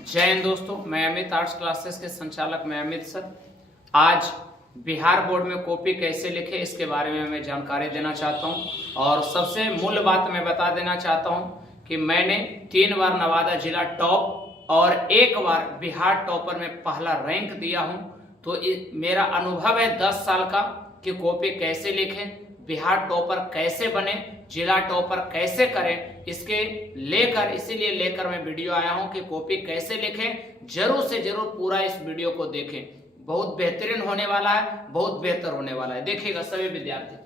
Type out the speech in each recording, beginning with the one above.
जय हिंद दोस्तों, मैं अमित आर्ट्स क्लासेस के संचालक मैं अमित सर। आज बिहार बोर्ड में कॉपी कैसे लिखे इसके बारे में मैं जानकारी देना चाहता हूं। और सबसे मूल बात मैं बता देना चाहता हूं कि मैंने 3 बार नवादा जिला टॉप और 1 बार बिहार टॉपर में पहला रैंक दिया हूं। तो मेरा अनुभव है 10 साल का कि कॉपी कैसे लिखें, बिहार टॉपर कैसे बने, जिला टॉपर कैसे करें, इसीलिए लेकर मैं वीडियो आया हूं कि कॉपी कैसे लिखें। जरूर से जरूर पूरा इस वीडियो को देखें, बहुत बेहतरीन होने वाला है, बहुत बेहतर होने वाला है। देखिएगा सभी विद्यार्थी,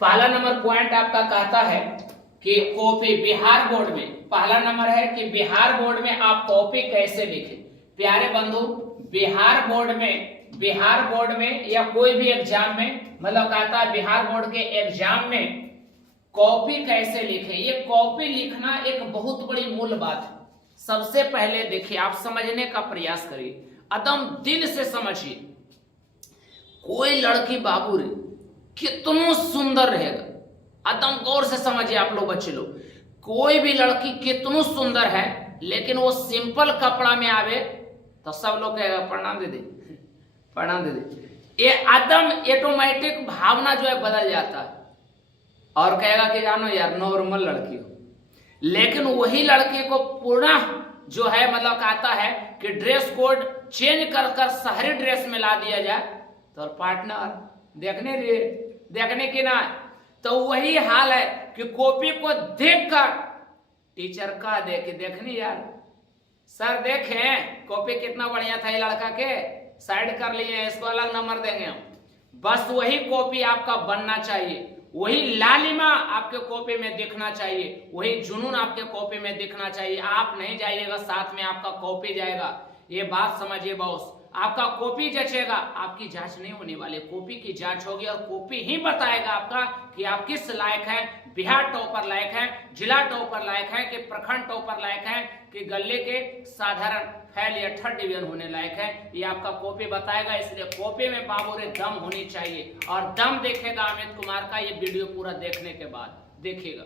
पहला नंबर पॉइंट आपका कहता है कि कॉपी बिहार बोर्ड में, पहला नंबर है कि बिहार बोर्ड में आप कॉपी कैसे लिखें। प्यारे बंधु, बिहार बोर्ड में या कोई भी एग्जाम में, मतलब कहता है बिहार बोर्ड के एग्जाम में कॉपी कैसे लिखें। ये कॉपी लिखना एक बहुत बड़ी मूल बात है। सबसे पहले देखिए, आप समझने का प्रयास करिए, एकदम दिल से समझिए। कोई लड़की बाबू रे कितनो सुंदर रहेगा, एकदम गौर से समझिए आप लोग बच्चे लोग। कोई भी लड़की कितनो सुंदर है, लेकिन वो सिंपल कपड़ा में आवे तो सब लोग कहेगा प्रणाम दीदी, प्रणाम दीदी। ये एकदम ऑटोमेटिक भावना जो है बदल जाता है और कहेगा कि जानो यार नॉर्मल लड़की हो। लेकिन वही लड़की को पूरा जो है मतलब कहता है कि ड्रेस कोड चेंज कर शहरी ड्रेस में ला दिया जाए तो पार्टनर देखने की ना। तो वही हाल है कि कॉपी को देखकर टीचर का देखनी यार सर देखें कॉपी कितना बढ़िया था ये लड़का के, साइड कर लिए, इसको अलग नंबर देंगे हम। बस वही कॉपी आपका बनना चाहिए, वही लालिमा आपके कॉपी में दिखना चाहिए, वही जुनून आपके कॉपी में दिखना चाहिए। आप नहीं जाइएगा साथ में आपका कॉपी जाएगा, ये बात समझिए बॉस। आपका कॉपी जचेगा, आपकी जांच नहीं होने वाली, कॉपी की जांच होगी और कॉपी ही बताएगा आपका कि आप किस लायक है, बिहार टॉपर लायक है, जिला टॉपर लायक है, कि प्रखंड टॉपर लायक है, कि गले के साधारण फेल या 3rd डिवीजन होने लायक है। ये आपका कॉपी बताएगा। इसलिए कॉपी में बाबू रे दम होनी चाहिए, और दम देखेगा अमित कुमार का ये वीडियो पूरा देखने के बाद। देखिएगा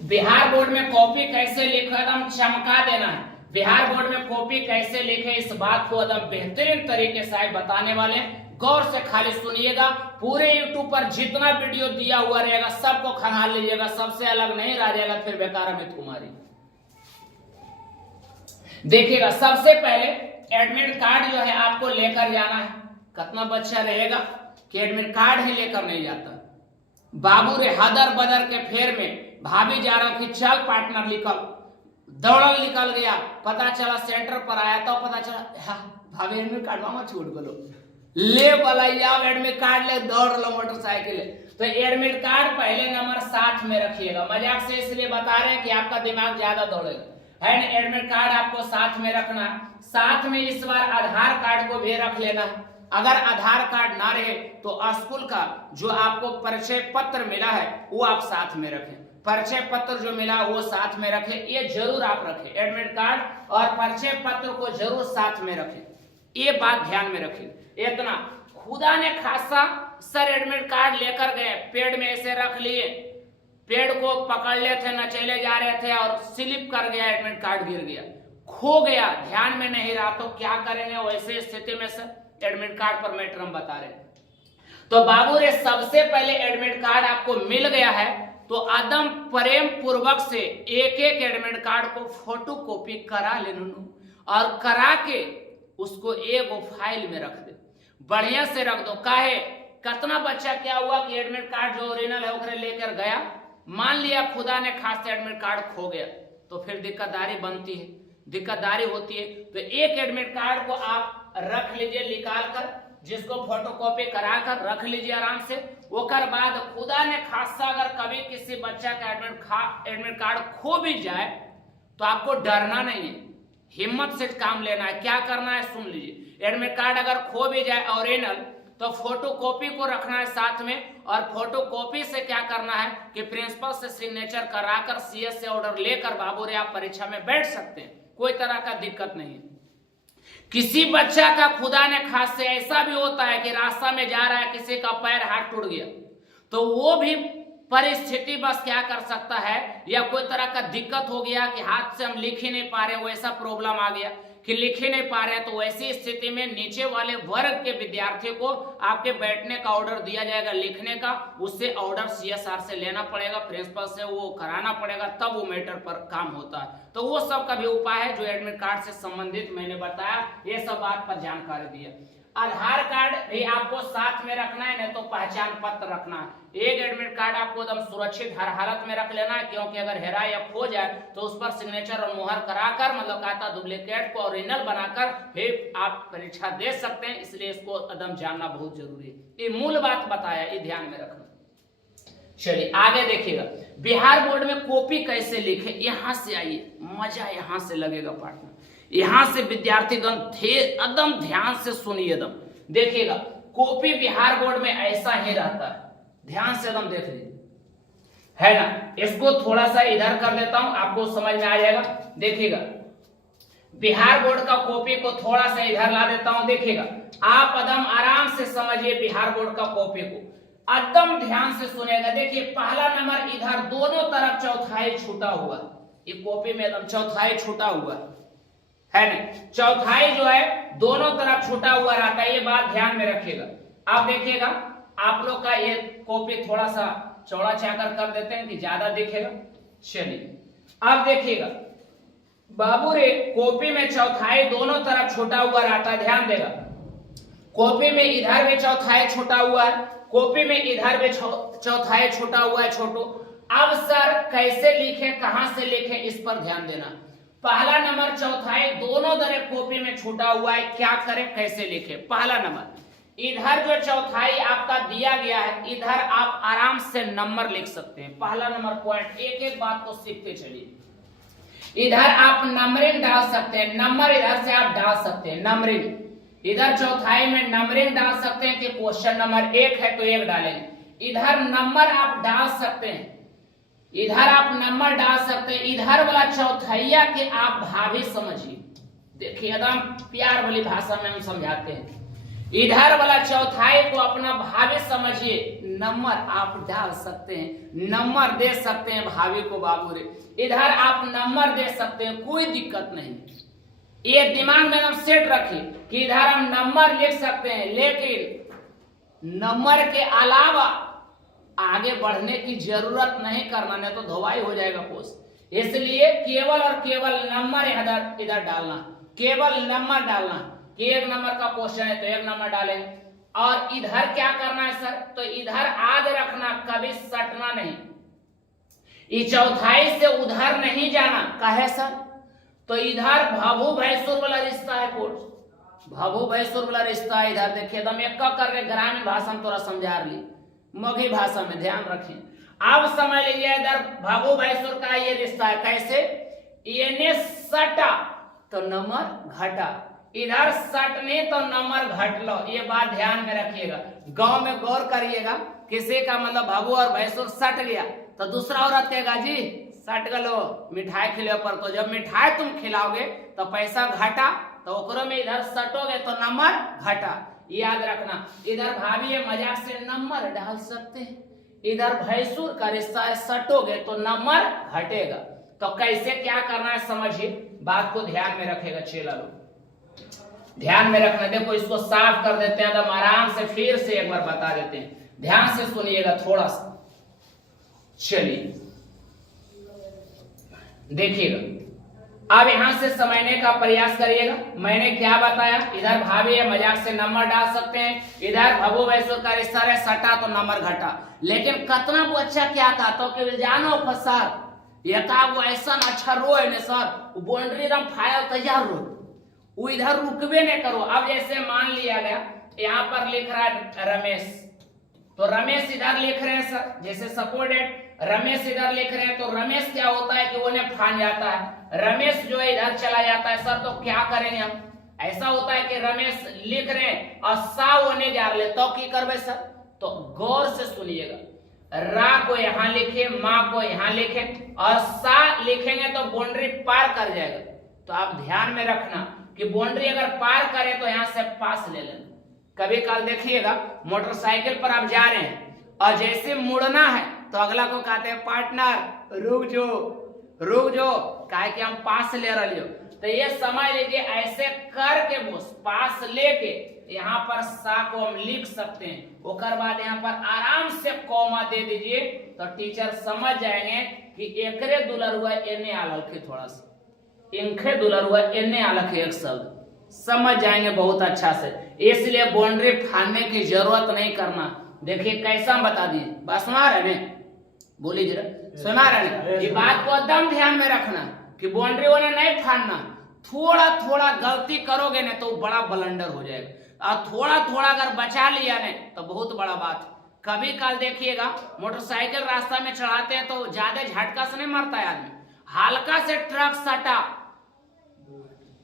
बिहार बोर्ड में कॉपी कैसे लिखो, एकदम चमका देना है। बिहार बोर्ड में कॉपी कैसे लिखे, इस बात को एकदम बेहतरीन तरीके से बताने वाले हैं। गौर से खाली सुनिएगा, पूरे YouTube पर जितना वीडियो दिया हुआ रहेगा सबको खंगाल लीजिएगा, सबसे अलग नहीं रह जाएगा फिर बेकार अमित कुमारी। देखिएगा, सबसे पहले एडमिट कार्ड जो है आपको लेकर जाना है। कितना बच्चा रहेगा कि एडमिट कार्ड ही लेकर नहीं जाता। बाबू रे हदर बदर के फेर में भाभी जा रहा कि चल पार्टनर निकल, दौड़ल निकल गया, पता चला सेंटर पर आया तो पता चला भाभी एडमिट कार्ड मामा छूट गलो, ले बलैया एडमिट कार्ड ले दौड़ लो मोटरसाइकिल। तो एडमिट कार्ड पहले नंबर साथ में रखिएगा। मजाक से इसलिए बता रहे हैं कि आपका दिमाग ज्यादा दौड़ेगा। है एडमिट कार्ड आपको साथ में रखना। साथ में इस बार आधार कार्ड को भी रख लेना है। अगर आधार कार्ड ना रहे तो स्कूल का जो आपको परिचय पत्र मिला है वो आप साथ में रखें। परिचय पत्र जो मिला वो साथ में रखें, ये जरूर आप रखें। एडमिट कार्ड और परिचय पत्र को जरूर साथ में रखें, ये बात ध्यान में रखें। इतना खुदा ने खासा सर एडमिट कार्ड लेकर गए, पेड़ में ऐसे रख लिए, पेड़ को पकड़ ले थे, न चले जा रहे थे और स्लिप कर गया, एडमिट कार्ड गिर गया, खो गया, ध्यान में नहीं रहा, तो क्या करेंगे वैसे स्थिति में सर एडमिट कार्ड पर मैटर हम बता रहे। तो बाबू रे सबसे पहले एडमिट कार्ड आपको मिल गया है तो आदम प्रेम पूर्वक से एक एडमिट कार्ड को फोटो कॉपी करा लेना और करा के उसको एक फाइल में रख दे, बढ़िया से रख दो। काहे कितना बच्चा क्या हुआ कि एडमिट कार्ड जो ओरिजिनल है ओकरे लेकर गया, मान लिया खुदा ने खास एडमिट कार्ड खो गया तो फिर दिक्कतदारी बनती है, दिक्कतदारी होती है। तो एक एडमिट कार्ड को आप रख लीजिए निकाल कर, जिसको फोटोकॉपी करा कर रख लीजिए आराम से। ओकर बाद खुदा ने खासा अगर कभी किसी बच्चा का एडमिट कार्ड खो भी जाए तो आपको डरना नहीं है, हिम्मत से काम लेना है। क्या करना है सुन लीजिए। एडमिट कार्ड अगर खो भी जाए ओरिजिनल तो फोटोकॉपी को रखना है साथ में, और फोटोकॉपी से क्या करना है कि प्रिंसिपल से सिग्नेचर कराकर CS से ऑर्डर लेकर बाबू रे आप परीक्षा में बैठ सकते हैं, कोई तरह का दिक्कत नहीं। किसी बच्चा का खुदा ने खास से ऐसा भी होता है कि रास्ता में जा रहा है, किसी का पैर हाथ टूट गया तो वो भी परिस्थिति बस क्या कर सकता है, या कोई तरह का दिक्कत हो गया कि हाथ से हम लिख ही नहीं पा रहे, वैसा प्रॉब्लम आ गया कि लिख ही नहीं पा रहे, तो वैसी स्थिति में नीचे वाले वर्ग के विद्यार्थियों को आपके बैठने का ऑर्डर दिया जाएगा लिखने का, उससे ऑर्डर CSR से लेना पड़ेगा, प्रिंसिपल से वो कराना पड़ेगा, तब वो मैटर पर काम होता है। तो वो सब का भी उपाय है जो एडमिट कार्ड से संबंधित मैंने बताया, ये सब बात पर जानकारी दी है। आधार कार्ड भी आपको साथ में रखना है, नहीं तो पहचान पत्र रखना है। एक एडमिट कार्ड आपको एकदम सुरक्षित हर हालत में रख लेना है, क्योंकि अगर हेरा या खो जाए तो उस पर सिग्नेचर और मुहर कराकर, मतलब कहता डुप्लीकेट को ओरिजिनल बनाकर फिर आप परीक्षा दे सकते हैं, इसलिए इसको एकदम जानना बहुत जरूरी है। ये मूल बात बताया, ये ध्यान में रखना। चलिए आगे देखिएगा, बिहार बोर्ड में कॉपी कैसे लिखे, यहां से आइए, मजा यहां से लगेगा पाठ में। यहां से विद्यार्थीगण एकदम ध्यान से सुनिए, एकदम देखिएगा। कॉपी बिहार बोर्ड में ऐसा ही रहता है, ध्यान से एकदम देख लीजिए, है ना। इसको थोड़ा सा इधर कर देता हूं, आपको समझ में आ जाएगा। देखिएगा बिहार बोर्ड का कॉपी को थोड़ा सा इधर ला देता हूं, देखिएगा आप एकदम आराम से समझिए बिहार बोर्ड का कॉपी को, एकदम ध्यान से सुनेगा। देखिए पहला नंबर इधर दोनों तरफ चौथाई छूटा हुआ, ये कॉपी में एकदम चौथाई छूटा हुआ है ना, चौथाई जो है दोनों तरफ छूटा हुआ रहता है, ये बात ध्यान में रखिएगा। आप देखिएगा आप लोग का ये कॉपी थोड़ा सा चौड़ा चाकर कर देते हैं कि ज्यादा दिखेगा। चलिए अब देखिएगा बाबू रे, कॉपी में चौथाई दोनों तरफ छूटा हुआ रहता है, ध्यान देगा। कॉपी में इधर भी चौथाई छूटा हुआ है, कॉपी में इधर भी चौथाई छूटा हुआ है छोटू। अब सर कैसे लिखे, कहां से लिखे, इस पर ध्यान देना। पहला नंबर चौथाई दोनों तरफ कॉपी में छूटा हुआ है, क्या करें कैसे लिखे। पहला नंबर इधर जो चौथाई आपका दिया गया है, इधर आप आराम से नंबर लिख सकते हैं। पहला नंबर पॉइंट, एक एक बात को सीखते चलिए। इधर आप नंबरिंग डाल सकते हैं, नंबर इधर से आप डाल सकते हैं, नंबरिंग इधर चौथाई में नंबरिंग डाल सकते हैं कि क्वेश्चन नंबर 1 है तो 1 डालेंगे। इधर नंबर आप डाल सकते हैं, इधर आप नंबर डाल सकते हैं। इधर वाला चौथाइया के आप भाभी समझिए, देखिए एकदम प्यार वाली भाषा में हम समझाते हैं। इधर वाला चौथाई को अपना भाभी समझिए, नंबर आप डाल सकते हैं, नंबर दे सकते हैं भाभी को बाबू रे, इधर आप नंबर दे सकते हैं, कोई दिक्कत नहीं। ये दिमाग में हम सेट रखिए कि इधर हम नंबर लिख सकते हैं, लेकिन नंबर के अलावा आगे बढ़ने की जरूरत नहीं करना, नहीं तो धोवाई हो जाएगा पोस्ट। इसलिए केवल और केवल नंबर इधर डालना, केवल नंबर डालना कि 1 नंबर का क्वेश्चन है तो 1 नंबर डालेंगे। और इधर क्या करना है सर, तो इधर आद रखना, कभी सटना नहीं। ये चौथाई से उधर नहीं जाना, काहे सर, तो इधर भभू भैंसुर वाला रिश्ता है कोर्स, भभू भैंसुर वाला रिश्ता है। इधर देखिए एकदम एक करके ग्रामीण भाषा में थोड़ा समझा ली, मगही भाषा में ध्यान रखें। अब समझ लीजिए इधर भभू भैंसुर का ये रिश्ता है, कैसे, ये सटा तो नंबर घटा, इधर सटने तो नंबर घट लो, ये बात ध्यान में रखिएगा। गांव में गौर करिएगा, किसी का मतलब भभू और भैंसुर सट गया तो दूसरा औरत कहेगा जी सट गलो मिठाई खिलाओ पर, तो जब मिठाई तुम खिलाओगे तो पैसा घटा, तो ओकरो में इधर सटोगे तो नंबर घटा, याद रखना। इधर भाभी है मजाक से नंबर डाल सकते हैं, इधर भैंसुर का रिश्ता है, सटोगे तो नंबर घटेगा। तो कैसे क्या करना है समझिए, बात को ध्यान में रखेगा चेला लोग, ध्यान में रखना। देखो इसको साफ कर देते हैं, एकदम आराम से फिर से एक बार बता देते हैं, ध्यान से सुनिएगा थोड़ा सा। चलिए देखिएगा, अब यहां से समझने का प्रयास करिएगा। मैंने क्या बताया, इधर भाभी है मजाक से नंबर डाल सकते हैं, इधर भभू भैंसुर का रिश्ता है, सटा तो नंबर घटा। लेकिन कतना बच्चा क्या कहता कि जानो फसार वो ऐसा अच्छा रो है सर, वो बाउंड्री एकदम फायर तैयार रो, वो इधर रुकवे नहीं करो। अब जैसे मान लिया गया यहाँ पर लिख रहा है रमेश, तो रमेश इधर लिख रहे हैं सर, जैसे सपोर्टेड रमेश इधर लिख रहे हैं, तो रमेश क्या होता है कि वो ने फान जाता है, रमेश जो है इधर चला जाता है सर, तो क्या करेंगे हम, ऐसा होता है कि रमेश लिख रहे हैं और सा होने जा रहे, तो की करबे सर, तो गौर से सुनिएगा, रा को यहाँ लिखे, माँ को यहाँ लिखे और सा लिखेंगे तो बाउंड्री पार कर जाएगा। तो आप ध्यान में रखना कि बाउंड्री अगर पार करे तो यहाँ से पास ले लेना। कभी कल देखिएगा मोटरसाइकिल पर आप जा रहे हैं और जैसे मुड़ना है तो अगला को कहते हैं पार्टनर रुक जो काहे कि हम पास ले रहे हो। तो ये समझ लीजिए ऐसे करके वो पास लेके यहाँ पर सा को हम लिख सकते हैं। ओकर बाद यहाँ पर आराम से कॉमा दे दीजिए तो टीचर समझ जाएंगे कि एकरे दुलर हुआ एने आलक है, थोड़ा सा इंखे दुलर हुआ एने आलक है, एक शब्द समझ जाएंगे बहुत अच्छा से। इसलिए बाउंड्री फाड़ने की जरूरत नहीं करना। देखिए कैसा बता दिए, बस मार है बोली जरा सुना रहे, ये बात को एकदम ध्यान में रखना कि बाउंड्री वाले नहीं फाड़ना। थोड़ा थोड़ा गलती करोगे ना तो बड़ा ब्लंडर हो जाएगा, और थोड़ा थोड़ा अगर बचा लिया ना तो बहुत बड़ा बात। कभी कल देखिएगा मोटरसाइकिल रास्ता में चढ़ाते हैं तो ज्यादा झटका से नहीं मरता है आदमी, हल्का से ट्रक सटा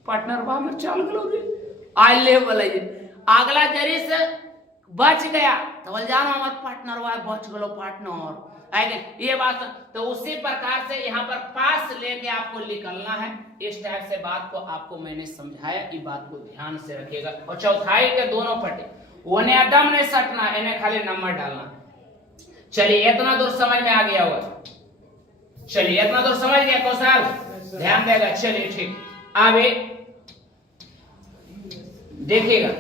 पार्टनर वहां में चल गए आई ले बोले अगला जरी से बच गया तो बोल जानो हमारे पार्टनर वहां बच गलो पार्टनर आगे ये बात। तो उसी प्रकार से यहाँ पर पास लेके आपको निकलना है। इस टाइप से बात को आपको मैंने समझाया, ये बात को ध्यान से रखिएगा। और चौथाई के दोनों पट्टे उन्हें एकदम नहीं सटना, इन्हें खाली नंबर डालना। चलिए इतना दूर समझ में आ गया होगा, चलिए इतना दूर समझ गया कौशल, ध्यान देगा। चलिए ठीक, अब देखिएगा,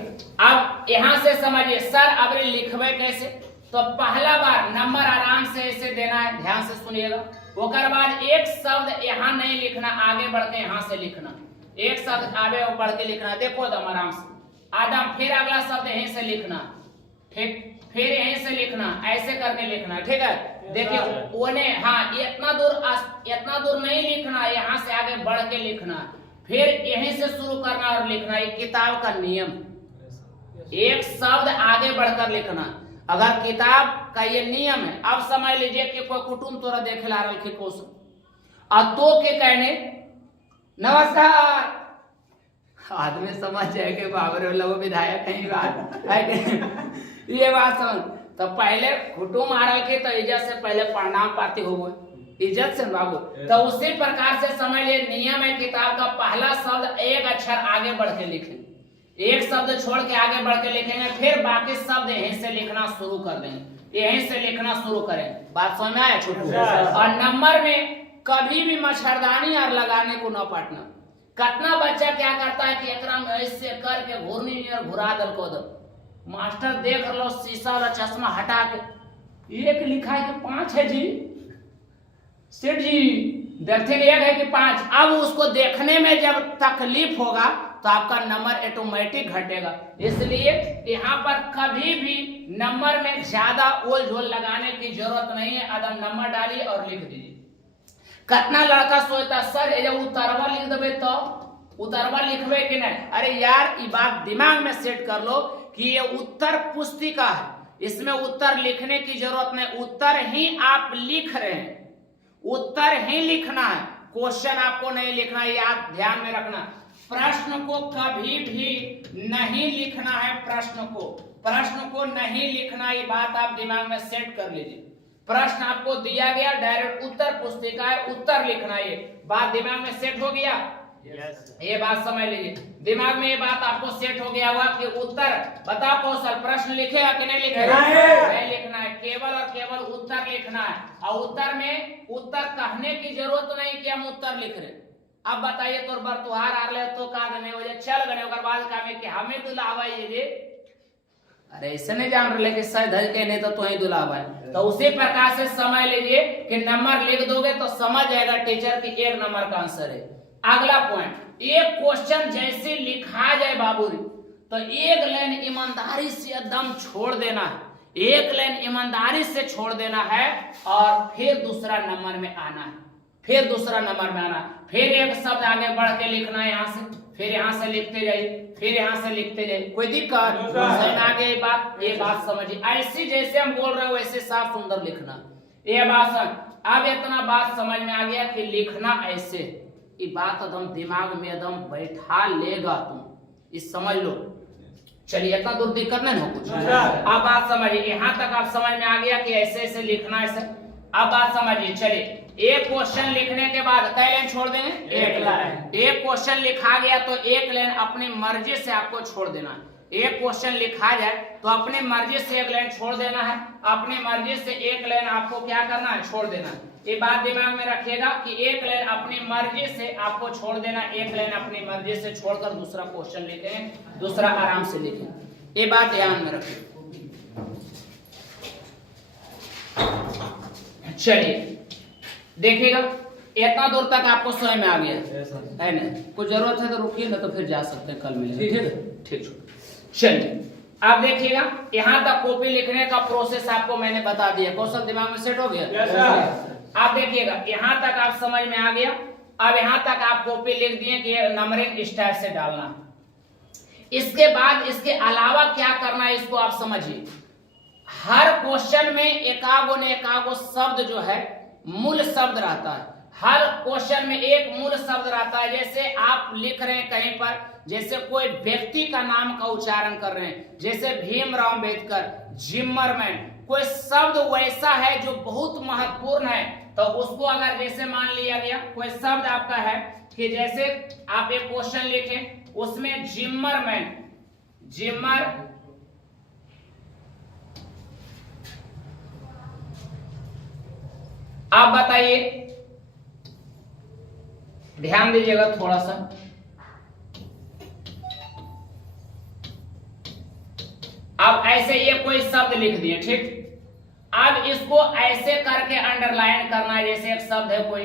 अब यहां से समझिए सर अब लिखवे कैसे। तो पहला बार नंबर आराम से ऐसे देना है, ध्यान से सुनिएगा। ओकर बाद एक शब्द यहाँ नहीं लिखना, आगे बढ़ के यहाँ से लिखना, एक शब्द आगे बढ़ के लिखना। देखो दम आराम से आदम, फिर अगला शब्द यहीं से लिखना, ठीक, फिर यहीं से लिखना, ऐसे करके लिखना, ठीक है। देखिए ओने हाँ इतना दूर नहीं लिखना, यहाँ से आगे बढ़ के लिखना, फिर यहीं से शुरू करना और लिखना। ये किताब का नियम, एक शब्द आगे बढ़कर लिखना। अगर किताब का ये नियम है, अब समझ लीजिए कि कोई कुटुंब तोरा देखे ला रहा है कौशल और तो के कहने नमस्कार, आदमी समझ जाए कि बाबर लोग विधायक कहीं बात है ये बात समझ। तो पहले कुटुंब आ रहा तो इज्जत से पहले प्रणाम पाती हो गए, इज्जत से बाबू। तो उसी प्रकार से समझ लिए नियम है किताब का, पहला शब्द एक अक्षर आगे बढ़ के लिखें, एक शब्द छोड़ के आगे बढ़ के लिखेंगे, फिर बाकी शब्द यहीं से लिखना शुरू कर देंगे, यहीं से लिखना शुरू करें। बात समझ में आया छोटू? और नंबर में कभी भी मच्छरदानी और लगाने को न पाटना। कितना बच्चा क्या करता है कि एकरा में ऐसे करके घूरनी और घुरा दल को दो, मास्टर देख लो शीशा वाला चश्मा हटा के एक लिखा है कि 5 है जी, सेठ जी देखते एक है कि 5। अब उसको देखने में जब तकलीफ होगा तो आपका नंबर ऑटोमेटिक घटेगा। इसलिए यहाँ पर कभी भी नंबर में ज्यादा ओल झोल लगाने की जरूरत नहीं है, आदम नंबर डालिए और लिख दीजिए। कितना लड़का सोचता सर ये उतरवा लिख देवे तो उतरवा लिखवे कि नहीं। अरे यार ये बात दिमाग में सेट कर लो कि ये उत्तर पुस्तिका है, इसमें उत्तर लिखने की जरूरत नहीं, उत्तर ही आप लिख रहे हैं, उत्तर ही लिखना है, क्वेश्चन आपको नहीं लिखना, याद ध्यान में रखना। प्रश्न को कभी भी नहीं लिखना है, प्रश्न को नहीं लिखना, ये बात आप दिमाग में सेट कर लीजिए। प्रश्न आपको दिया गया, डायरेक्ट उत्तर पुस्तिका है, उत्तर लिखना, ये बात दिमाग में सेट हो गया। ये बात समझ लीजिए, दिमाग में ये बात आपको सेट हो गया हुआ कि उत्तर बताओ कौशल, प्रश्न लिखेगा कि नहीं लिखेगा? नहीं लिखना है, केवल और केवल उत्तर लिखना है। और उत्तर में उत्तर कहने की जरूरत नहीं कि हम उत्तर लिख रहे। अब बताइए तोर बर तुहार आ रहे तो का नहीं हो जाए, चल गए ओकर बाद का में कि हमें दुलावा ये जे, अरे ऐसे नहीं जान रहे कि सर धर के नहीं तो ही दुलावा है। तो उसी प्रकार से समझ लीजिए कि नंबर लिख दोगे तो समझ जाएगा टीचर की 1 नंबर का आंसर है। अगला पॉइंट, एक क्वेश्चन जैसे लिखा जाए बाबूजी तो एक लाइन ईमानदारी से एकदम छोड़ देना है, एक लाइन ईमानदारी से छोड़ देना है और फिर दूसरा नंबर में आना है, फिर दूसरा नंबर में आना, फिर एक शब्द आगे बढ़ के लिखना है, यहाँ से फिर यहाँ से लिखते जाइए, फिर यहाँ से लिखते जाइए, कोई दिक्कत आगे ये बात समझिए। ऐसी जैसे हम बोल रहे हो वैसे साफ सुंदर लिखना, ये बात समझ। अब इतना बात समझ में आ गया कि लिखना ऐसे, ये बात एकदम दिमाग में एकदम बैठा लेगा तुम, इस समझ लो। चलिए इतना दूर दिक्कत नहीं हो कुछ। अब बात समझिए, यहाँ तक आप समझ में आ गया कि ऐसे ऐसे लिखना ऐसे। अब बात समझिए, चलिए एक क्वेश्चन लिखने के बाद कई लाइन छोड़ देंगे? 1 लाइन। एक क्वेश्चन लिखा गया तो 1 लाइन अपनी मर्जी से आपको छोड़ देना। एक क्वेश्चन लिखा जाए तो अपनी मर्जी से एक लाइन छोड़ देना है, अपनी मर्जी से एक लाइन आपको क्या करना है, छोड़ देना है। ये बात दिमाग में रखिएगा कि एक लाइन अपनी मर्जी से आपको छोड़ देना, एक लाइन अपनी मर्जी से छोड़कर दूसरा क्वेश्चन लिखें, दूसरा आराम से लिखें। ये बात ध्यान में रखिए। चलिए देखिएगा, इतना दूर तक आपको समझ में आ गया है ना? कुछ जरूरत है तो रुकिए, ना तो फिर जा सकते हैं, कल मिलेंगे। ठीक है, ठीक। चलिए अब देखिएगा, यहाँ तक कॉपी लिखने का प्रोसेस आपको मैंने बता दिया। कौशल दिमाग में सेट हो गया? आप देखिएगा, यहाँ तक आप समझ में आ गया। अब यहाँ तक आप कॉपी लिख दिए कि नंबरिंग इस टाइप से डालना। इसके बाद इसके अलावा क्या करना है इसको आप समझिए। हर क्वेश्चन में एकागो ने एकागो शब्द जो है मूल शब्द रहता है। हर क्वेश्चन में एक मूल शब्द रहता है। जैसे आप लिख रहे हैं कहीं पर, जैसे कोई व्यक्ति का नाम का उच्चारण कर रहे हैं, जैसे भीमराव अंबेडकर, जिम्मरमैन, कोई शब्द वैसा है जो बहुत महत्वपूर्ण है, तो उसको अगर जैसे मान लिया गया कोई शब्द आपका है कि जैसे आप एक क्वेश्चन लिखें, उसमें जिम्मरमैन, जिम्मर आप बताइए, ध्यान दीजिएगा थोड़ा सा। अब ऐसे ये कोई शब्द लिख दिए, ठीक। अब इसको ऐसे करके अंडरलाइन करना है, जैसे एक शब्द है कोई,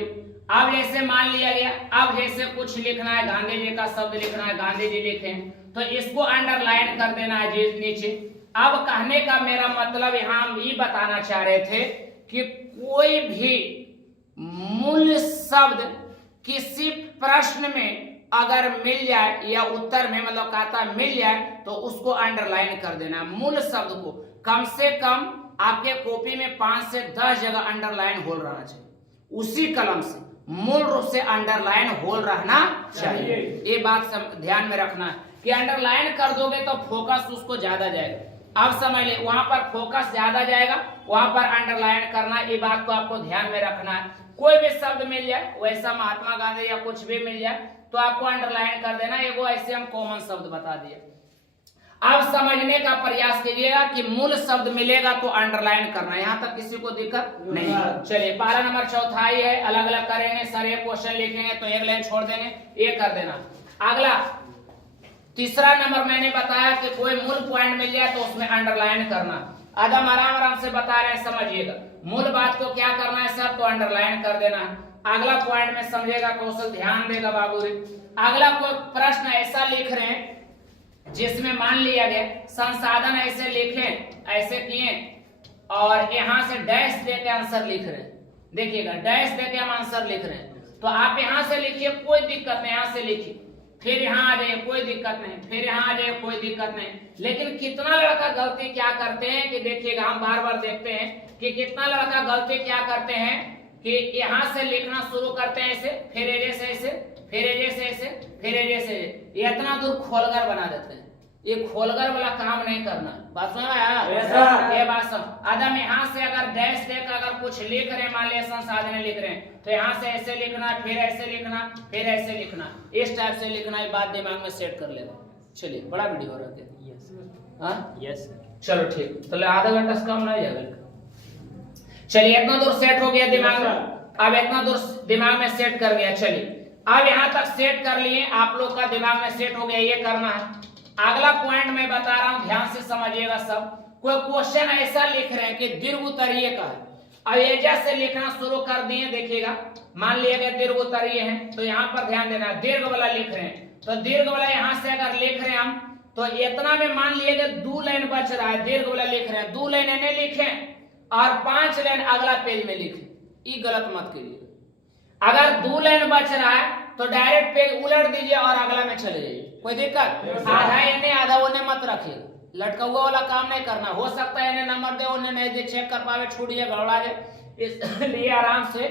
अब जैसे मान लिया गया, अब जैसे कुछ लिखना है, गांधी जी का शब्द लिखना है, गांधी जी लिखे, तो इसको अंडरलाइन कर देना है जी नीचे। अब कहने का मेरा मतलब यहाँ हम ये बताना चाह रहे थे कि कोई भी मूल शब्द किसी प्रश्न में अगर मिल जाए या उत्तर में मतलब कहता मिल जाए तो उसको अंडरलाइन कर देना। मूल शब्द को कम से कम आपके कॉपी में 5 से 10 जगह अंडरलाइन होल रहना चाहिए, उसी कलम से मूल रूप से अंडरलाइन होल रहना चाहिए। ये बात ध्यान में रखना है कि अंडरलाइन कर दोगे तो फोकस उसको ज्यादा जाएगा। आप समझ ले, वहां पर फोकस ज्यादा जाएगा, वहां पर अंडरलाइन करना, ये बात को आपको ध्यान में रखना है। कोई भी शब्द मिल जाए, वैसा महात्मा गांधी या कुछ भी मिल जाए तो आपको अंडरलाइन कर देना। एगो ऐसे हम कॉमन शब्द बता दिए। अब समझने का प्रयास कीजिएगा कि मूल शब्द मिलेगा तो अंडरलाइन करना, यहाँ तक किसी को दिक्कत नहीं है। चलिए पारा नंबर चौथाई है, अलग अलग करेंगे सर। एक क्वेश्चन लिखेंगे तो एक लाइन छोड़ देंगे, ये कर देना। अगला तीसरा नंबर मैंने बताया कि कोई मूल पॉइंट मिल जाए तो उसमें अंडरलाइन करना। आदम आराम आराम से बता रहे हैं, समझिएगा। मूल बात को क्या करना है सर, तो अंडरलाइन कर देना है। अगला पॉइंट में समझेगा, कौशल ध्यान देगा बाबू रे। अगला कोई प्रश्न ऐसा लिख रहे हैं जिसमें मान लिया गया संसाधन ऐसे लिखे, ऐसे किए और यहाँ से डैश देके आंसर लिख रहे हैं। देखिएगा, डैश देके हम आंसर लिख रहे हैं तो आप यहाँ से लिखिए, कोई दिक्कत नहीं, यहाँ से लिखिए, फिर यहाँ आ जाइए, कोई दिक्कत नहीं, फिर यहाँ आ जाइए, कोई दिक्कत नहीं। लेकिन कितना लड़का गलती क्या करते हैं कि देखिएगा, हम बार बार देखते हैं कि कितना लड़का गलती क्या करते हैं कि यहाँ से लिखना शुरू करते हैं ऐसे, फिर एजे से ऐसे, फिर एजे से ऐसे, फिर एजे से, ये इतना दूर खोलगर बना देते हैं। ये खोलगर वाला काम नहीं करना। बात सुन रहा है? ये बात समझ। आदम यहाँ से अगर डैश देकर अगर कुछ लिख रहे हैं, मान लिया संसाधन लिख रहे हैं, तो यहाँ से ऐसे लिखना, फिर ऐसे लिखना, फिर ऐसे लिखना, इस टाइप से लिखना। ये बात दिमाग में सेट कर लेगा। चलिए, बड़ा वीडियो हो रहा है। यस, चलो ठीक, तो आधा घंटा से कम नहीं जाएगा। चलिए, इतना दूर सेट हो गया दिमाग में। अब इतना दूर दिमाग में सेट कर गया। चलिए, अब यहाँ तक सेट कर लिए, आप लोग का दिमाग में सेट हो गया, ये करना है। अगला पॉइंट मैं बता रहा हूं, ध्यान से समझिएगा सब। कोई क्वेश्चन ऐसा लिख रहे हैं कि दीर्घ उत्तरीय का है, अब एजा से लिखना शुरू कर दिए। देखिएगा, मान लिया गया दीर्घ उत्तरीय है तो यहाँ पर ध्यान देना, दीर्घ वाला लिख रहे हैं तो दीर्घ वाला यहाँ से अगर लिख रहे हैं हम तो इतना में मान लिया गया 2 लाइन बच रहा है, दीर्घ वाला लिख रहे हैं, 2 लाइन इन्हें लिखे और 5 लाइन अगला पेज में लिखे। ये गलत मत कीजिए। अगर 2 लाइन बच रहा है तो डायरेक्ट पेज उलट दीजिए और अगला में चले जाइए, कोई दिक्कत। आधा इन्हें आधा उन्हें मत रखिए, लटका वाला काम नहीं करना। हो सकता है इन्हें नंबर दे, उन्हें नहीं दे, चेक कर पावे, छूट जाए, गड़बड़ा जाए, इसलिए आराम से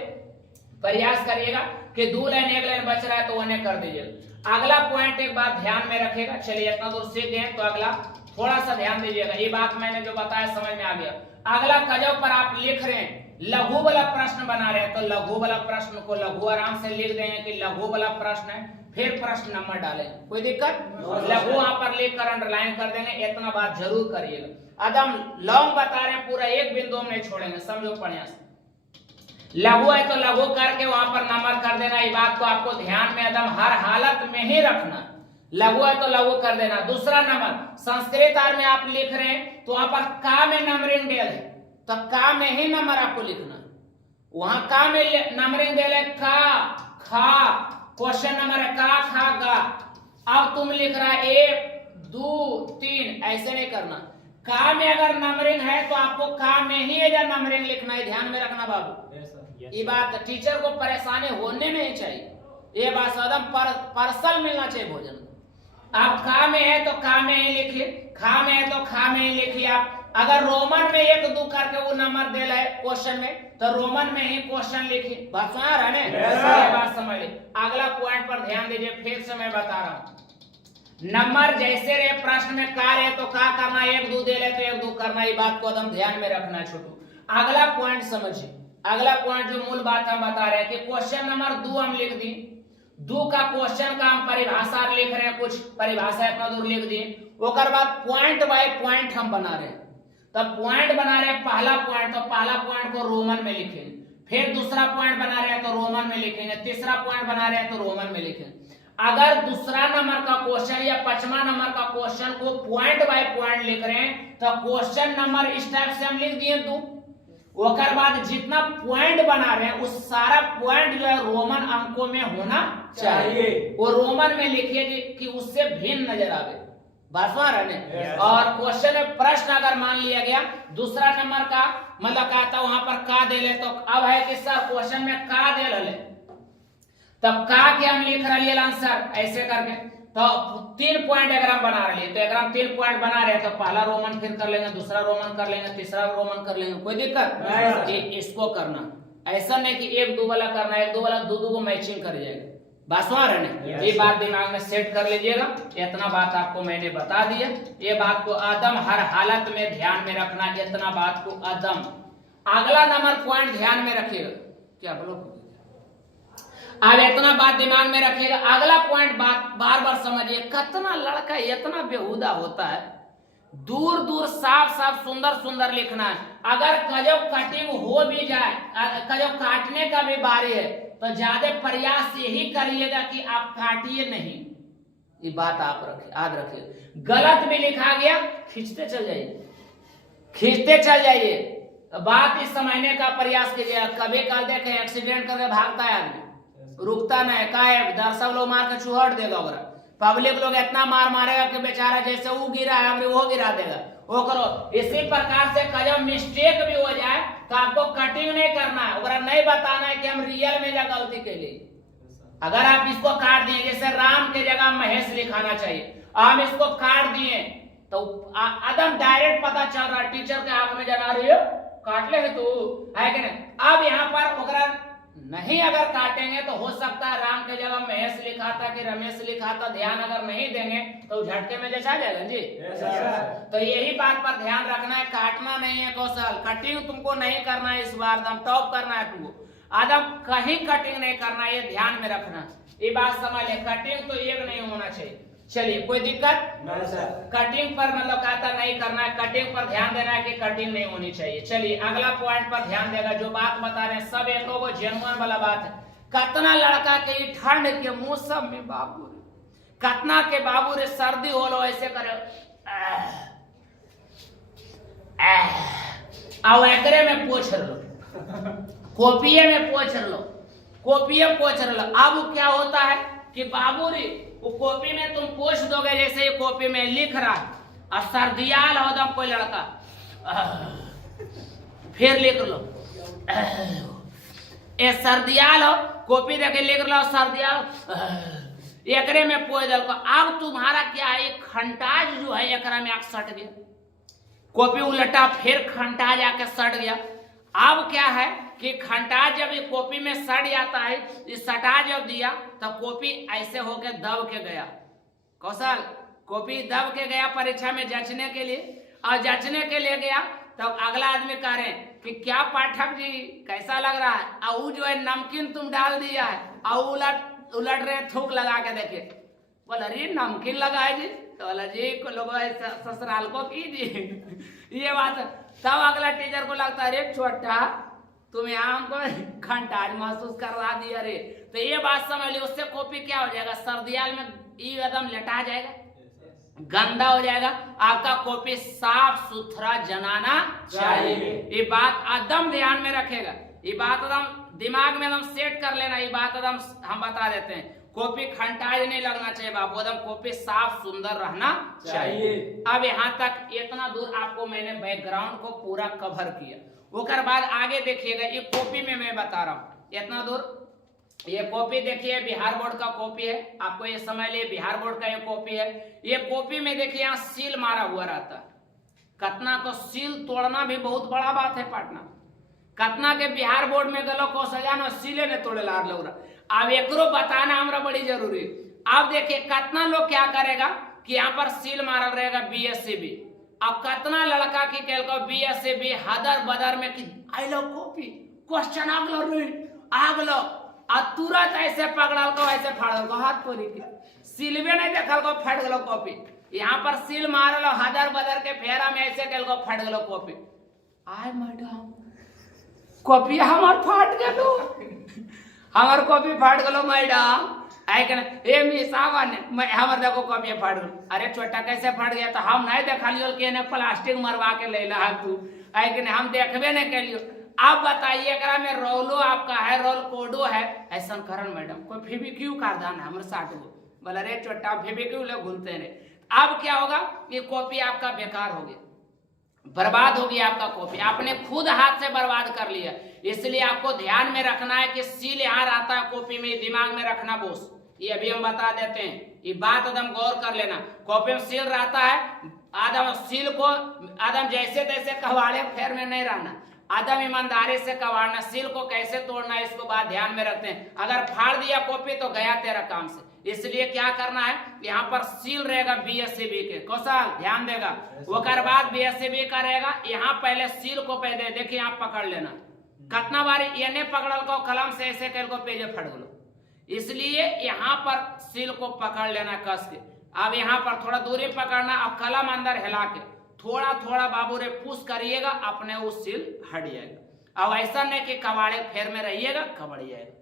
प्रयास करिएगा कि 2 लाइन 1 लाइन बच रहा है तो उन्हें कर दीजिए। अगला पॉइंट एक बात ध्यान में रखेगा। चलिए, इतना दूर सीख गए तो अगला थोड़ा सा ध्यान दीजिएगा। ये बात मैंने जो बताया समझ में आ गया। अगला कजव पर आप लिख रहे हैं लघु वाला प्रश्न बना रहे हैं तो लघु वाला प्रश्न को लघु आराम से लिख देंगे कि लघु वाला प्रश्न है, फिर प्रश्न नंबर डालेंगे, कोई दिक्कत? लघु वहां पर लिखकर अंडरलाइन कर देंगे, इतना बात जरूर करिएगा। एकदम लॉन्ग बता रहे हैं, पूरा एक बिंदु हम नहीं छोड़ेंगे, समझो बढ़िया से। लघु है तो लघु करके वहां पर नंबर कर देना, ये बात को आपको ध्यान में एकदम हर हालत में ही रखना। लघु है तो लघु कर देना। दूसरा नंबर संस्कृत आर में आप लिख रहे हैं तो वहां पर का में नंबरिंग डेल है, तो का में ही नंबर आपको लिखना। वहां का में नंबरिंग डेल है, का खा, क्वेश्चन नंबर है का खा गा। अब तुम लिख रहा है 1 2 3, ऐसे नहीं करना। का में अगर नंबरिंग है तो आपको का में ही नंबरिंग लिखना है, ध्यान में रखना बाबू। ये बात टीचर को परेशानी होने नहीं चाहिए, ये बात एकदम पार्सल मिलना चाहिए भोजन। आप खा में है तो खा में ही लिखिए, खा में है तो खा में ही लिखिए। आप अगर रोमन में 1 2 करके वो नंबर दे रहा है क्वेश्चन में, तो रोमन में ही क्वेश्चन लिखिए। बात सुना रहा है ना? बात समझ ली। अगला पॉइंट पर ध्यान दीजिए, फिर से मैं बता रहा हूँ। नंबर जैसे रहे प्रश्न में का रहे तो का करना, 1 2 दे रहे तो 1 2 करना, ये बात को एकदम ध्यान में रखना है छोटू। अगला पॉइंट समझिए, अगला पॉइंट जो मूल बात हम बता रहे हैं कि क्वेश्चन नंबर 2 हम लिख दिए, 2 का क्वेश्चन का हम परिभाषा लिख रहे हैं, कुछ परिभाषा इतना दूर लिख दिए। ओकर बाद पॉइंट बाय पॉइंट हम बना रहे हैं। तब पॉइंट बना रहे हैं, पहला पॉइंट, तो पहला पॉइंट को रोमन में लिखेंगे, फिर दूसरा पॉइंट बना रहे हैं तो रोमन में लिखेंगे, तीसरा पॉइंट बना रहे हैं तो रोमन में लिखेंगे। अगर दूसरा नंबर का क्वेश्चन या 5वां नंबर का क्वेश्चन को पॉइंट बाय पॉइंट लिख रहे हैं तो क्वेश्चन नंबर इस टाइप से हम लिख दिए 2। ओकर बाद जितना पॉइंट बना रहे हैं उस सारा पॉइंट जो है रोमन अंकों में होना चाहिए। वो रोमन में लिखिए कि उससे भिन्न नजर आवे। बात समझ रहे हैं? और क्वेश्चन में प्रश्न अगर मान लिया गया दूसरा नंबर का, मतलब क्या था वहां पर का दे ले, तो अब है कि सर क्वेश्चन में का दे ले, तब का के हम लिख रहे आंसर ऐसे करके। तो 3 पॉइंट अगर हम बना रहे तो अगर हम 3 पॉइंट बना रहे तो पहला रोमन फिर कर लेंगे, दूसरा रोमन कर लेंगे, तीसरा रोमन कर लेंगे, कोई दिक्कत नहीं। इसको करना ऐसा नहीं कि 1 2 वाला करना, 1 2 वाला 2 2 को मैचिंग कर जाएगा। बात समझ रहे हैं? ये बात दिमाग में सेट कर लीजिएगा। इतना बात आपको मैंने बता दिया, ये बात को आदम हर हालत में ध्यान में रखना, इतना बात को आदम। अगला नंबर पॉइंट ध्यान में रखिएगा, क्या बोलो, अब इतना बात दिमाग में रखिएगा। अगला पॉइंट बात बार बार समझिए, कितना लड़का इतना बेहुदा होता है, दूर दूर साफ साफ सुंदर सुंदर लिखना है। अगर कजो कटिंग हो भी जाए, कजो काटने का भी बारी है, तो ज्यादा प्रयास यही करिएगा कि आप काटिए नहीं। ये बात आप रखिए, याद रखिए। गलत भी लिखा गया खींचते चल जाइए, खींचते चल जाइए, बात इस समझने का प्रयास कीजिएगा। कभी कल देखे एक्सीडेंट करके भागता है आदमी, रुकता नहीं, का दर्शक लोग मार के चुहट देगा, पब्लिक लोग इतना मार मारेगा कि बेचारा जैसे वो गिरा है अभी वो गिरा देगा, वो करो। इसी प्रकार से कजब मिस्टेक भी हो जाए तो आपको कटिंग नहीं करना है, और नहीं बताना है कि हम रियल में जगह गलती के लिए। अगर आप इसको काट दिए, जैसे राम के जगह महेश लिखाना चाहिए, हम इसको काट दिए तो एकदम डायरेक्ट पता चल रहा है, टीचर के आंख में जना रही है, काट ले तो है कि नहीं। अब यहाँ पर नहीं अगर काटेंगे तो हो सकता है राम के जगह महेश लिखा था कि रमेश लिखा था, ध्यान अगर नहीं देंगे तो झटके में जैसा जाएगा जी। तो यही बात पर ध्यान रखना है, काटना नहीं है कौशल, कटिंग तुमको नहीं करना है, इस बार दम टॉप करना है तुमको, आदम कहीं कटिंग नहीं करना, ये ध्यान में रखना। ये बात समझ ले, कटिंग तो एक नहीं होना चाहिए। चलिए कोई दिक्कत नहीं सर, कटिंग पर मतलब कहता नहीं करना है, कटिंग पर ध्यान देना है कि कटिंग नहीं होनी चाहिए। चलिए अगला पॉइंट पर ध्यान देगा, जो बात बता रहे हैं सब एक को जेनुइन वाला बात है। कतना लड़का के ठंड के मौसम में बाबू रे, कतना के बाबू रे सर्दी हो लो ऐसे करे, अब एकरे में पोछ लो, कॉपिये में पोछ लो, कॉपिये पोछ लो। अब क्या होता है कि बाबू रे वो कॉपी में तुम पोछ दोगे, जैसे ये कॉपी में लिख रहा है और सर्दियाल हो दम कोई लड़का, फिर लिख लो, ये सर्दियाल हो, कॉपी देके लिख लो सर्दियाल, एकरे में पोछ दल को। अब तुम्हारा क्या है, खंटाज जो है एकरा में आके सट गया, कॉपी उलटा फिर खंटाज आके सट गया। अब क्या है कि खंटाज जब ये कॉपी में सट जाता है, ये सटा जब दिया तो कॉपी ऐसे होके दब के गया, कौशल कॉपी दब के गया परीक्षा में जचने के लिए, और जचने के लिए गया तो अगला आदमी कह रहे हैं कि क्या पाठक जी कैसा लग रहा है, और जो है नमकीन तुम डाल दिया है, और उलट रहे थूक लगा के देखे, बोला अरे नमकीन लगा है जी, तो बोला जी लोग ससुराल को कीजिए ये बात। तब अगला टीचर को लगता है अरे छोटा तुम यहाँ हमको खंटाज महसूस करवा दिया रे। तो ये बात समझ ली, उससे कॉपी क्या हो जाएगा, सर्दियाल में एकदम लेटा जाएगा, गंदा हो जाएगा। आपका कॉपी साफ सुथरा जनाना चाहिए। ये बात एकदम ध्यान में रखेगा, ये बात एकदम दिमाग में एकदम सेट कर लेना। ये बात एकदम हम बता देते हैं, कॉपी खंटाज नहीं लगना चाहिए बाबू, एकदम कॉपी साफ सुंदर रहना चाहिए। अब यहाँ तक इतना दूर आपको मैंने बैकग्राउंड को पूरा कवर किया। उसके बाद आगे देखिएगा, ये कॉपी में मैं बता रहा हूँ इतना दूर। ये कॉपी देखिए बिहार बोर्ड का कॉपी है, आपको ये समझ लिए बिहार बोर्ड का ये कॉपी है। ये कॉपी में देखिए यहाँ सील मारा हुआ रहता है, कतना को सील तोड़ना भी बहुत बड़ा बात है पाटना। कतना के बिहार बोर्ड में गलो को सजाना सीले ने तोड़े लार लोग। अब एकरो बताना हमरा बड़ी जरूरी। अब देखिए कतना लोग क्या करेगा कि यहाँ पर सील मारल रहेगा BSCB, अब कतना लड़का की कल को BSCB हदर बदर में कि आई लो कॉपी क्वेश्चन आगलो आ तुरंत ऐसे पकड़ल को ऐसे फाड़ल को हाथ पोरी के सिलवे नहीं देखल को फट गलो कॉपी। यहाँ पर सील मारल हदर बदर के फेरा में ऐसे कल को फट गलो कॉपी। आय मैडम कॉपी हमार फाट गलो, हमार कॉपी फाट गलो मैडम। हमार देखो कॉपी फाट गलो। अरे छोटा कैसे फट गया, तो हम नहीं देखलियो कि प्लास्टिक मरवा के ले ला तू, हम देखबे नहीं कलियो। आप बताइए एकरा में रोलो आपका है, रोल कोडो है, ऐसा करण मैडम कोई फेविक्यू कार्दान है हमारे साथ वो बोला रे छोटा फेविक्यू ले घूमते रहे। अब क्या होगा, ये कॉपी आपका बेकार हो गया, बर्बाद हो गया आपका कॉपी, आपने खुद हाथ से बर्बाद कर लिया। इसलिए आपको ध्यान में रखना है कि सील यहाँ रहता है कॉपी में, दिमाग में रखना बोस, ये अभी हम बता देते हैं, ये बात एकदम गौर कर लेना। कॉपी में सील रहता है, आदम सील को आदम जैसे तैसे कबाड़े फेर में नहीं रहना, आदम ईमानदारी से कबाड़ना। सील को कैसे तोड़ना है इसको बात ध्यान में रखते हैं। अगर फाड़ दिया कॉपी तो गया तेरा काम से। इसलिए क्या करना है, यहाँ पर सील रहेगा BSCB के, कौशल ध्यान देगा। वो कर बाद BSCB का रहेगा, यहाँ पहले सील को पहले देखिए आप पकड़ लेना, कितना बारी ये नहीं पकड़ल को कलम से ऐसे कल को पेजे फट गलो, इसलिए यहाँ पर सील को पकड़ लेना कस के। अब यहाँ पर थोड़ा दूरी पकड़ना, अब कलम अंदर हिला के थोड़ा थोड़ा बाबू रे पुश करिएगा, अपने वो सील हट जाएगा। अब ऐसा नहीं कि कबाड़े फेर में रहिएगा, कबड़ जाएगा,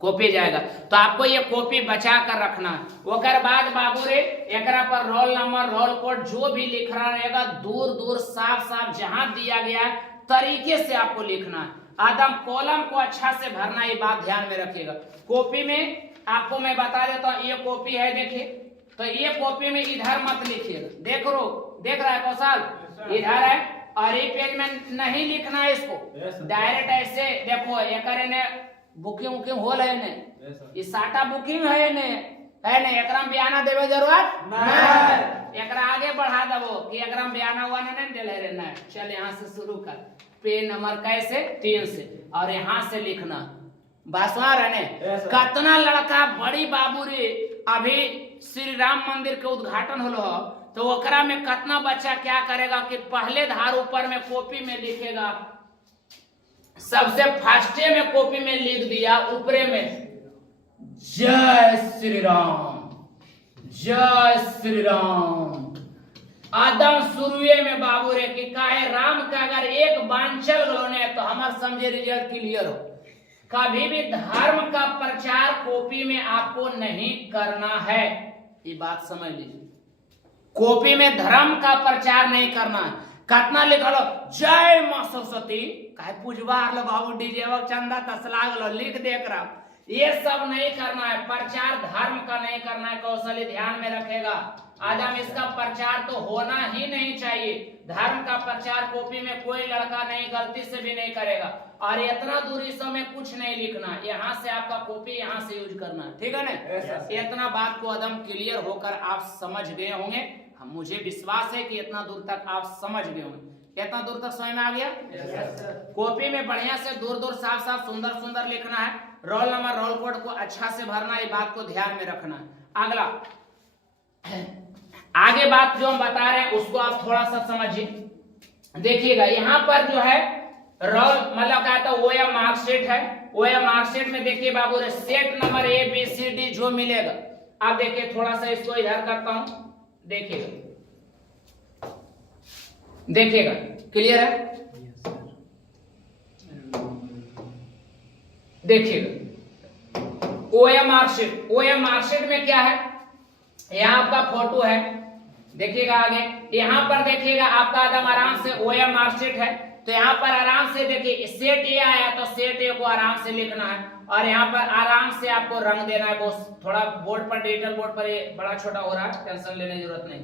कॉपी जाएगा। तो आपको ये कॉपी बचा कर रखना है। ओकर बाद बाबू रे एकरा पर रोल नंबर रोल कोड जो भी लिख रहा रहेगा दूर दूर साफ साफ जहां दिया गया है तरीके से आपको लिखना है। आदम कॉलम को अच्छा से भरना, ये बात ध्यान में रखिएगा। कॉपी में आपको मैं बता देता हूँ, ये कॉपी है देखिए, तो ये कॉपी में इधर मत लिखिएगा, देख रहा है कौशल, इधर है, और ये पेज में नहीं लिखना है इसको, डायरेक्ट ऐसे देखो ये बुकिंग वुकिंग हो रहे ने, ये साटा बुकिंग है ने एकरा में बयाना देवे जरूरत नहीं, एकरा आगे बढ़ा दबो कि एकरा में बयाना हुआ नहीं देले रे नहीं। चल यहाँ से शुरू कर, पेज नंबर कैसे 3 से, और यहाँ से लिखना बासवा रहने। कितना लड़का बड़ी बाबू रे, अभी श्री राम मंदिर के उद्घाटन होलो, तो ओकरा में कितना बच्चा क्या करेगा कि पहले धार ऊपर में कॉपी में लिखेगा, सबसे फर्स्टे में कॉपी में लिख दिया ऊपरे में जय श्री राम, जय श्री राम। आदम शुरुए में बाबू रे कि काहे राम का अगर एक बांचल गलोने तो हमार समझे रिजल्ट क्लियर हो। कभी भी धर्म का प्रचार कॉपी में आपको नहीं करना है, ये बात समझ लीजिए। कॉपी में धर्म का प्रचार नहीं करना है। कितना लिखलो जय मां सरस्वती, काहे पूजवा लो बाबू, डीजे चंदा तसला गलो लिख देख रहा, ये सब नहीं करना है। प्रचार धर्म का नहीं करना है, कौशल ध्यान में रखेगा। आदम इसका प्रचार तो होना ही नहीं चाहिए। धर्म का प्रचार कॉपी में कोई लड़का नहीं, गलती से भी नहीं करेगा। और इतना दूरी समय कुछ नहीं लिखना, यहाँ से आपका कॉपी यहाँ से यूज करना, ठीक है ना। इतना बात को आदम क्लियर होकर आप समझ गए होंगे, हम मुझे विश्वास है कि इतना दूर तक आप समझ गए होंगे। इतना दूर तक समझ में आ गया। कॉपी में बढ़िया से दूर दूर साफ साफ सुंदर सुंदर लिखना है। रोल नंबर रोल कोड को अच्छा से भरना, ये बात को ध्यान में रखना है। अगला आगे बात जो हम बता रहे हैं उसको आप थोड़ा सा समझिए। देखिएगा यहाँ पर जो है रोल मतलब क्या था ओएम मार्कशीट है। ओएम मार्कशीट में देखिए बाबू रे set number A B C D जो मिलेगा। अब देखिए थोड़ा सा इसको इधर करता हूं, देखिएगा देखिएगा क्लियर है। देखिएगा ओएम मार्कशीट, ओएम मार्कशीट में क्या है, यहाँ आपका फोटो है, देखिएगा आगे यहाँ पर देखिएगा आपका एकदम आराम से ओएम मार्कशीट है। तो यहाँ पर आराम से देखिए सेट ए आया तो सेट ए को आराम से लिखना है और यहाँ पर आराम से आपको रंग देना है। वो थोड़ा बोर्ड पर डिजिटल बोर्ड पर ये बड़ा छोटा हो रहा है, टेंशन लेने की जरूरत नहीं।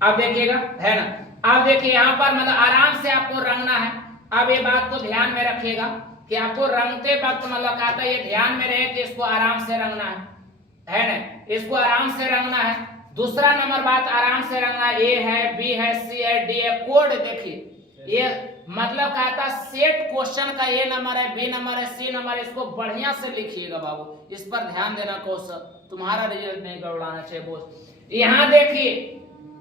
अब देखिएगा है ना, अब देखिए यहाँ पर मतलब आराम से आपको रंगना है। अब ये बात को ध्यान में रखिएगा कि आपको रंगते वक्त मतलब कहता है ये ध्यान में रहे कि इसको आराम से रंगना है ना, इसको आराम से रंगना है। दूसरा नंबर बात आराम से रंगना, ए है बी है सी है डी है, कोड देखिए ये मतलब कहता सेट क्वेश्चन का ए नंबर है बी नंबर है सी नंबर, इसको बढ़िया से लिखिएगा बाबू, इस पर ध्यान देना कौशल, तुम्हारा रिजल्ट नहीं गड़बड़ाना चाहिए बोस। यहाँ देखिए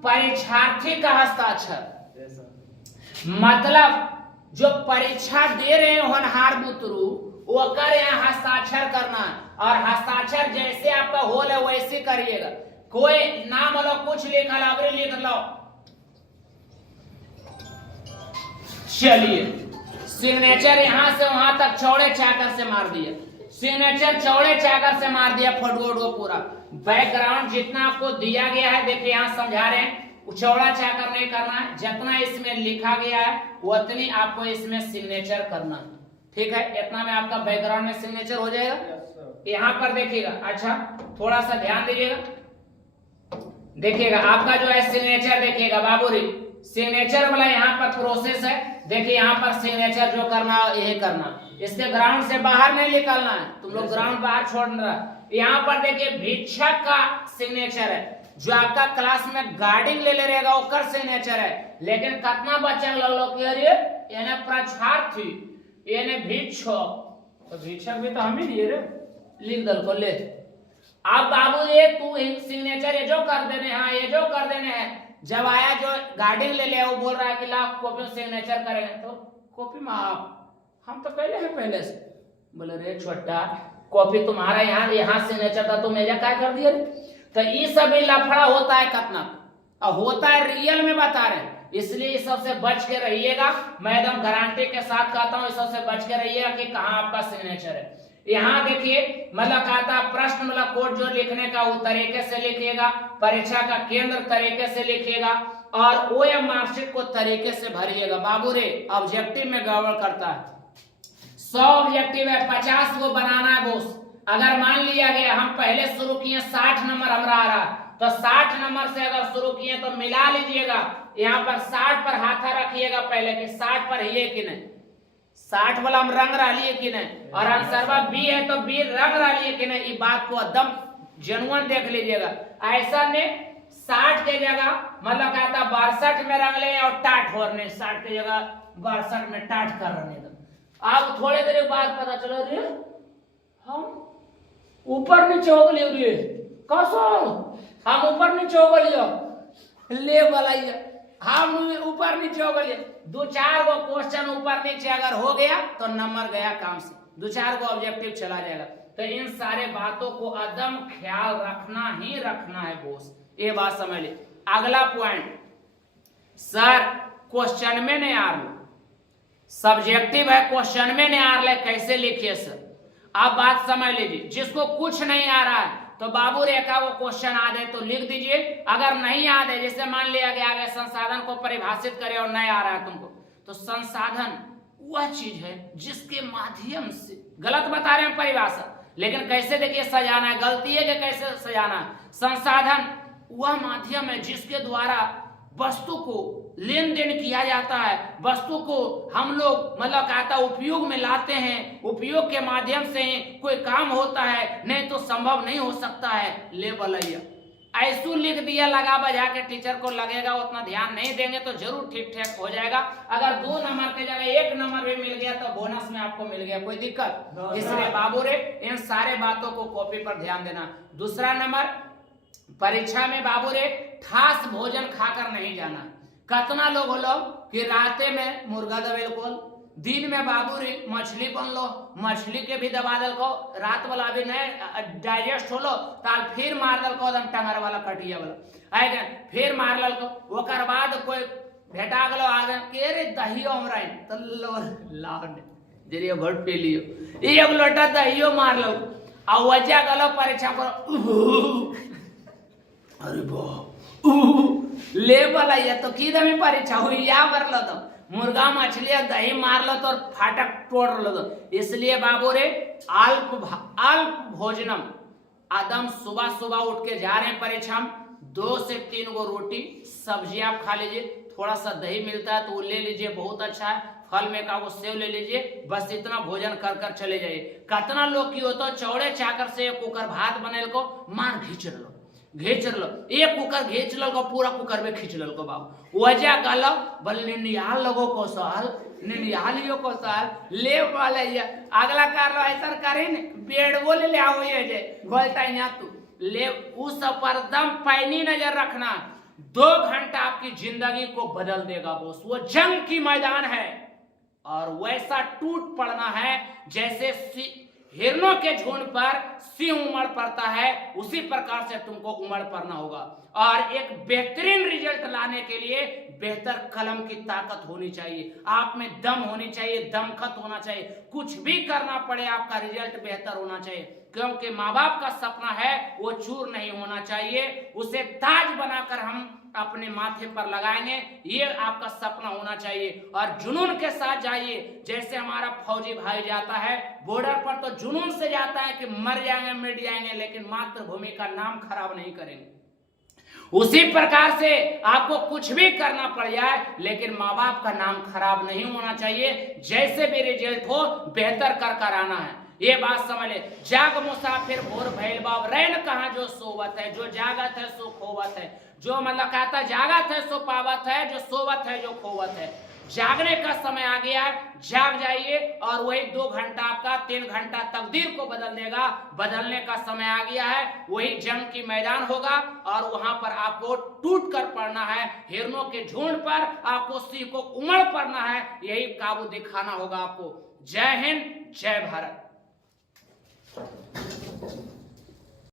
परीक्षार्थी का हस्ताक्षर मतलब जो परीक्षा दे रहे हैं होनहार बुतरू वो कर यहाँ हस्ताक्षर करना है और हस्ताक्षर जैसे आपका होल है वैसे करिएगा। कोई नाम लो कुछ लिखा लो लिख लो, चलिए सिग्नेचर यहां से वहां तक चौड़े चाकर से मार दिया, सिग्नेचर चौड़े चाकर से मार दिया, फोटो पूरा बैकग्राउंड जितना आपको दिया गया है देखिए यहाँ समझा रहे हैं चौड़ा चाकर नहीं करना है, जितना इसमें लिखा गया है उतनी आपको इसमें सिग्नेचर करना है, ठीक है। इतना में आपका बैकग्राउंड में सिग्नेचर हो जाएगा। यहाँ पर देखिएगा, अच्छा थोड़ा सा ध्यान दीजिएगा, देखिएगा आपका जो है सिग्नेचर देखिएगा बाबूरी सिग्नेचर वाला यहाँ पर प्रोसेस है। देखिए यहाँ पर सिग्नेचर जो करना यही करना, इसके ग्राउंड से बाहर नहीं निकलना है, तुम लोग ग्राउंड बाहर छोड़ना। यहाँ पर देखिए भिक्षक का सिग्नेचर है, जो आपका क्लास में गार्डिंग ले रहेगा वो सिग्नेचर है। लेकिन कितना बच्चा लोग यानी परीक्षार्थी यानी भिक्षक, तो भिक्षक भी तो हम ही लिए रे, लिख दल को ले। अब बाबू ये तू सिग्नेचर ये जो कर देने हैं, ये जो कर देने हैं, जब आया जो गार्डिंग ले लिया वो बोल रहा है कि ला कॉपी में सिग्नेचर करेंगे, तो कॉपी में आप हम तो पहले हैं पहले से, बोले रे छोटा कॉपी तुम्हारा यहाँ सिग्नेचर था तो मेरा क्या कर दिया रे। तो ये सब लफड़ा होता है कितना और होता है रियल में बता रहे हैं, इसलिए इस सबसे बच के रहिएगा। मैं एकदम गारंटी के साथ कहता हूँ इस सबसे बच के रहिएगा कि कहाँ आपका सिग्नेचर है। यहाँ देखिए मतलब कहता प्रश्न मतलब कोड जो लिखने का वो तरीके से लिखिएगा, परीक्षा का केंद्र तरीके से लिखिएगा और ओएम मार्कशीट को तरीके से भरिएगा। बाबू रे ऑब्जेक्टिव में गड़बड़ करता है, 100 ऑब्जेक्टिव है 50 को बनाना है बोस। अगर मान लिया गया हम पहले शुरू किए 60 नंबर हमारा आ रहा तो 60 नंबर से अगर शुरू किए तो मिला लीजिएगा, यहाँ पर 60 पर हाथा रखिएगा पहले कि 60 पर है कि नहीं, 60 वाला हम रंग रहा लिए कि नहीं, और आंसर बी है तो बी रंग रहा लिए कि नहीं, ये बात को एकदम जेन्युइन देख लीजिएगा। ऐसा ने 60 के जगह मतलब कहता 62 में रंग ले और टाट होने 60 के जगह 62 में टाट कर रहे। अब थोड़े देर बाद पता चलो रे हम ऊपर नीचे हो गए रे, कसो हम ऊपर नीचे हो गए ले वाला हम ऊपर नीचे हो गए। 2-4 गो क्वेश्चन ऊपर नीचे अगर हो गया तो नंबर गया काम से, 2-4 गो ऑब्जेक्टिव चला जाएगा। तो इन सारे बातों को एकदम ख्याल रखना ही रखना है बोस, ये बात समझ ले। अगला पॉइंट सर क्वेश्चन में नहीं आ रहा, सब्जेक्टिव है क्वेश्चन में नहीं आ रहा, कैसे लिखिए सर। आप बात समझ लीजिए, जिसको कुछ नहीं आ रहा है तो बाबू रेखा वो क्वेश्चन आ जाए तो लिख दीजिए, अगर नहीं आ रहा है जैसे मान लिया गया आगे संसाधन को परिभाषित करे और नहीं आ रहा है तुमको, तो संसाधन वह चीज है जिसके माध्यम से, गलत बता रहे हैं परिभाषा, लेकिन कैसे देखिए सजाना है, गलती है कि कैसे सजाना है। संसाधन वह माध्यम है जिसके द्वारा वस्तु को लेन देन किया जाता है, वस्तु को हम लोग मतलब कहता उपयोग में लाते हैं, उपयोग के माध्यम से कोई काम होता है, नहीं तो संभव नहीं हो सकता है। ले बलैया ऐसू लिख दिया लगा बजा के, टीचर को लगेगा उतना ध्यान नहीं देंगे तो जरूर ठीक ठाक हो जाएगा। अगर 2 नंबर के जगह 1 नंबर भी मिल गया तो बोनस में आपको मिल गया, कोई दिक्कत। इसलिए बाबू रे इन सारे बातों को कॉपी पर ध्यान देना। दूसरा नंबर परीक्षा में बाबू रे ठास भोजन खाकर नहीं जाना, कतना लोग होलो कि राते में मुर्गा दबेल को, दिन में बाबू रे मछली बनलो, मछली के भी दबा दल को, रात वाला भी नहीं डाइजेस्ट होलो ताल फिर मार दल को एकदम टंगर वाला कटिया वाला आएगा, फिर मार लल को, ओकर बाद कोई भेटा गलो आगे के रे दहियो हमरा तल्लो लाव ने जरिए घोट पी लियो, एक लोटा दहियो मार लो आ वजह गलो परीक्षा पर अरे बा ले वाला ये तो की दमी परीक्षा हुई या कर लो तो मुर्गा मछली दही मार लो तो फाटक तोड़ लो तो, इसलिए बाबू रे अल्प भोजनम, आदम सुबह सुबह उठ के जा रहे हैं परीक्षा में 2 से 3 गो रोटी सब्जी आप खा लीजिए, थोड़ा सा दही मिलता है तो वो ले लीजिए, बहुत अच्छा है, फल में का वो सेव ले लीजिए, बस इतना भोजन कर कर चले जाइए। कितना लोग की होता चौड़े चाकर से कुकर भात बनेल को मार घींच लो, एक कुकर घींच लो को पूरा कुकर में खींच लो को बाबू वजह गलो बल निंदियाल लोगो को साल निंदियालियो को साल ले वाले ये अगला कर लो ऐसा करे न बेड बोले ले आओ ये जे बोलता है ना तू ले उस पर दम पैनी नजर रखना, 2 घंटा आपकी जिंदगी को बदल देगा बोस, वो जंग की मैदान है और वैसा टूट पड़ना है जैसे हिरणों के झुंड पर सिंह उमड़ पड़ता है, उसी प्रकार से तुमको उमड़ पड़ना होगा। और एक बेहतरीन रिजल्ट लाने के लिए बेहतर कलम की ताकत होनी चाहिए, आप में दम होनी चाहिए, दमखत होना चाहिए, कुछ भी करना पड़े आपका रिजल्ट बेहतर होना चाहिए, क्योंकि माँ बाप का सपना है वो चूर नहीं होना चाहिए, उसे ताज बनाकर हम अपने माथे पर लगाएंगे, ये आपका सपना होना चाहिए। और जुनून के साथ जाइए, जैसे हमारा फौजी भाई जाता है बॉर्डर पर तो जुनून से जाता है कि मर जाएंगे मिट जाएंगे, लेकिन मातृभूमि का नाम खराब नहीं करेंगे। उसी प्रकार से आपको कुछ भी करना पड़ जाए लेकिन माँ बाप का नाम खराब नहीं होना चाहिए, जैसे भी रिजल्ट हो बेहतर कर आना है, ये बात समझ ले। जाग मुसाफिर भोर भैल बाब रैन कहाँ जो सोवत है, जो जागत है सो खोवत है, जो मतलब कहता जागत है सो पावत है, जो सोवत है जो खोवत है। जागने का समय आ गया है, जाग जाइए और वही 2 घंटा आपका 3 घंटा तकदीर को बदल देगा, बदलने का समय आ गया है, वही जंग की मैदान होगा और वहां पर आपको टूट कर पड़ना है, हिरणों के झुंड पर आपको सिंह को उमड़ पड़ना है, यही काबू दिखाना होगा आपको। जय हिंद, जय भारत।